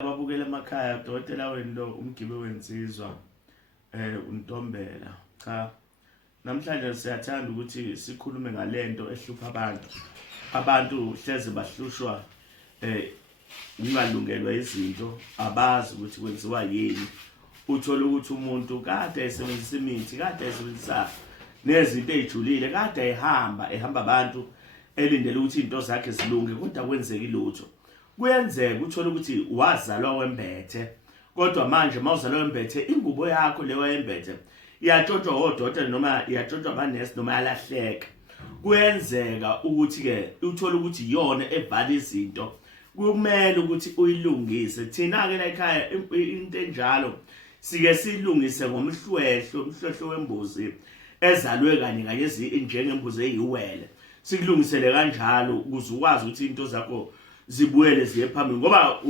Ababukela emakhaya udokotela wenu lo umgibe wensizwa uNtombela. Cha, namhlanje siyathanda ukuthi sikhulume ngalento ehlupha abantu hleze bahlushwa ungalungelwa izinto, abazi ukuthi kwenziwa yini. Uthola ukuthi umuntu kade esebenzisa imithi, kade esebenzisa nezinto ezijulile, kade ehamba abantu elindele ukuthi into zakhe zilunge, kodwa kwenzeki lutho. Kuyenzeka uthola ukuthi wazalwa wembethe, kodwa manje mawuzalwa wembethe ingubo yakho leyo wembethe iyatshontshwa odokotela noma iyatshontshwa amanesi noma yalahleka. Kuyenzeka ukuthi ke uthola ukuthi yona evala izinto, kumele ukuthi uyilungise. Thina ke la ekhaya into enjalo sike silungise umhlwehlwe wembuzi ezalwe kanye njengembuzi eyiwele. Sikulungisele kanjalo ukuze ukwazi ukuthi into zakho zibuyele ziye phambili, ngoba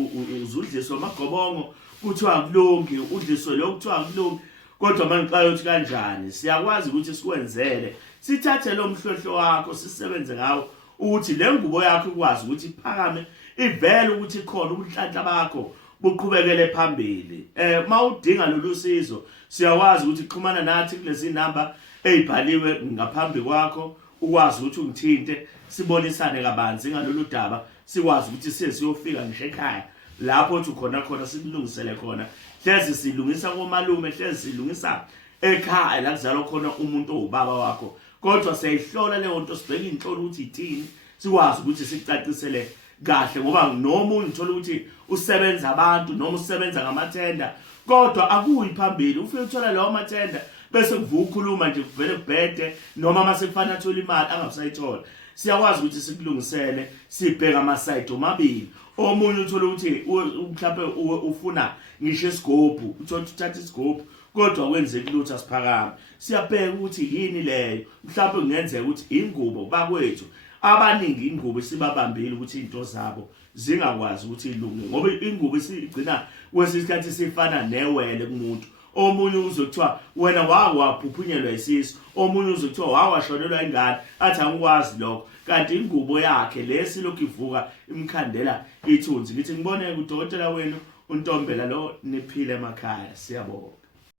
uzudliswa amagobongo kuthiwa akulungi, udliswe lo kuthiwa akulungi. Kodwa manje xa uthi kanjani siyakwazi ukuthi sikwenzele, sithathe lo mhlwehlwe wakho sisebenze ngawo ukuthi le ngubo yakho ikwazi ukuthi iphakame, ivele ukuthi khona ubunhlanhla bakho buqhubekele phambili. Mawudinga lolu sizo siyakwazi ukuthi xhumana nathi kulezi namba ezibhaliwe ngaphambi kwakho, ukwazi ukuthi ungithinte sibonisane kabanzi ngalolu daba, sikwazi ukuthi siyofika ngisho ekhaya lapho uthi khona sikulungisele khona. Hleze silungisa komalume, hleze silungisa ekhaya la kuzalwa khona umuntu owubaba wakho, kodwa siyayihlola leyo nto, sibheke inhlolo ukuthi ithini, sikwazi ukuthi sikucacisele kahle. Ngoba nomunye uthola ukuthi usebenza abantu noma usebenza ngamathenda, kodwa akuyi phambili. Ufike uthola lawo mathenda bese kuvuka ukhuluma nje kuvele kubhede, noma mase kufana athola imali angabusayithola. Siyakwazi ukuthi sikulungisele, sibheka amasayidi omabili. Omunye uthola ukuthi mhlawumbe ufuna ngisho isigubhu, uthatha isigubhu kodwa kwenzeki lutho asiphakame. Siyabheka ukuthi yini leyo, mhlawumbe kungenzeka ukuthi ingubo bakwethu abaningi ingubo sibabambile ukuthi into zabo zingakwazi ukuthi ilunge, ngoba ingubo isigcina kwesikhathi sifana newele kumuntu. Omunye uzokuthiwa wena waphuphunyelwa isisu, omunye uzokuthiwa washonelwa ingane, athi angikwazi lokho, kanti ingubo yakhe lesilokhu ivuka imkhandela ithunzi. Ngithi ngiboneke udokotela wenu uNtombela lo niphile emakhaya. Siyabonga.